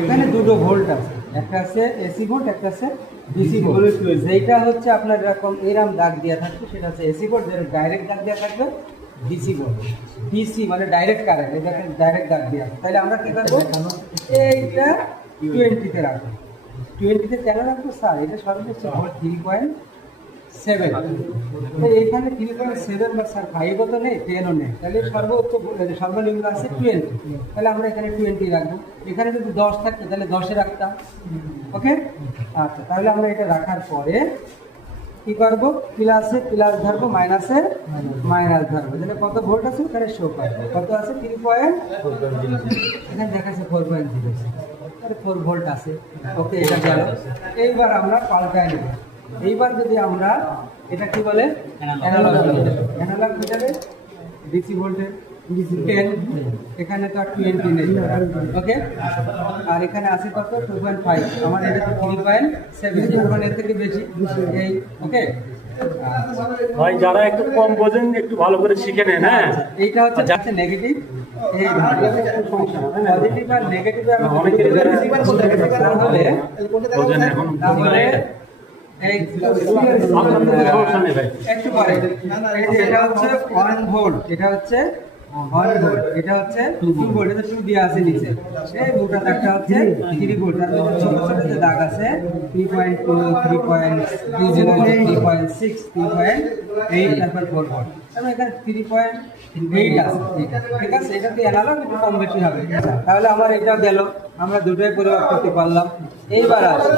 এখানে দুটো ভোল্ট আছে, একটা আছে এসি ভোল্ট, একটা আছে ডিসি ভোল্ট। যেটা হচ্ছে আপনার এরকম এরম দাগ দেওয়া থাকবে সেটা হচ্ছে এসি ভোল্ট, যেটা ডাইরেক্ট দাগ দেওয়া থাকবে ডিসি ভোল্ট। ডিসি মানে ডাইরেক্ট কারেন্ট, এটা ডাইরেক্ট দাগ দেওয়া। তাহলে আমরা কি করবো, এইটা 20-তে রাখবো। 20-তে কেন রাখবো স্যার? এটা সর্বোচ্চ 3.7, তো এইখানে 3.7 বা স্যার 5ও তো নেই, 10ও নেই, তাহলে সর্বোচ্চ সর্বনিম্ন আছে 20। তাহলে আমরা এখানে 20 রাখবো। এখানে যদি 10 থাকতো তাহলে 10-এ রাখতাম। ওকে, আচ্ছা, তাহলে আমরা এটা রাখার পরে কি করবো, প্লাসে প্লাস ধরবো, মাইনাসে মাইনাস ধরবো। তাহলে কত ভোল্ট আছে এখানে শো করবে, কত আছে 3. এখানে দেখাচ্ছে 4.06, তাহলে 4 ভোল্ট আছে। ওকে, এটা গেল। এইবার আমরা পাল্টায় নেব। এইবার যদি আমরা এটা কি বলে, অ্যানালগ মিটারে ডিসি ভোল্টের 10, এখানে তো আর 20 নেই। ওকে, আর এখানে আছে কত 2.5, আমার এটা তো 3.7, মানে এর থেকে বেশি এই। ওকে ভাই, যারা একটু কম বোঝেন একটু ভালো করে শিখে নেন। হ্যাঁ, এইটা হচ্ছে যাচ্ছে নেগেটিভ, এই পজিটিভ আর নেগেটিভ অনেকের তাহলে বোঝেন এখন তাহলে এই সমস্যা নেই ভাই। একটু পরে এই যে এটা হচ্ছে 1 ভোল্ট, এটা হচ্ছে 1 ভোল্ট, এটা হচ্ছে 2 ভোল্ট, এটা 2 দেওয়া আছে নিচে। এই দুটো দাগটা হচ্ছে 3 ভোল্ট, তার মধ্যে ছোট ছোট যে দাগ আছে 3.2, 3.20, 3.6, 3.8, তারপর 4 ভোল্ট। তাহলে এখানে 3.8 আছে, ঠিক আছে। এটা দিয়ে অ্যানালগ একটু কম বেশি হবে। তাহলে আমার এটা গেল, আমরা দুটোই পরিমাপ করতে পারলাম। এইবার আছে